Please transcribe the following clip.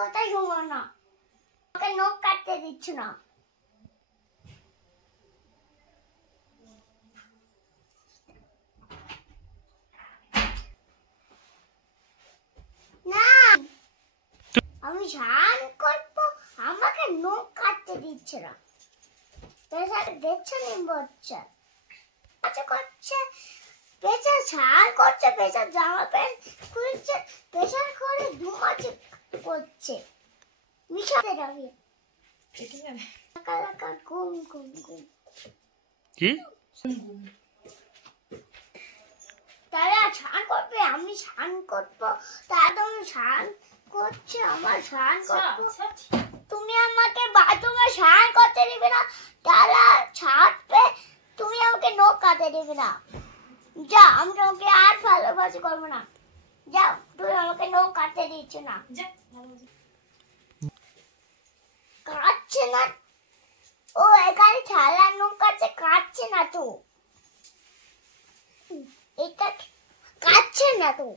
কথাই শোনো না, আমাকে নখ কাটতে দিচ্ছ না। না, আমি স্নান করবো, আমাকে নখ কাটতে দিচ্ছে না। দেখছো নিম্ব হচ্ছে, আচ্ছা করছে, পেশা স্নান করছে, পেশা জামা প্যান্ট খুলছে, পেশা করে ধুমাচ্ছে করছে। মিশাতে যাবে ঘুম ঘুম ঘুম কি তারা স্নান করবে, আমি স্নান করবো, তারা তুমি স্নান করছে, আমার স্নান করবো। তুমি আমাকে বাথরুমে স্নান করতে দিবে না, তারা ছাড়বে, তুমি আমাকে নখ কাটতে দিবে না। যা, আমি তোমাকে আর ভালোবাসি করবো না। যাও, তুমি আমাকে নখ কাটতে দিচ্ছ না। কাটছে না ও, এখানে ছালা নখ কাটছে, কাটছে না তো, এটা কাটছে না তো।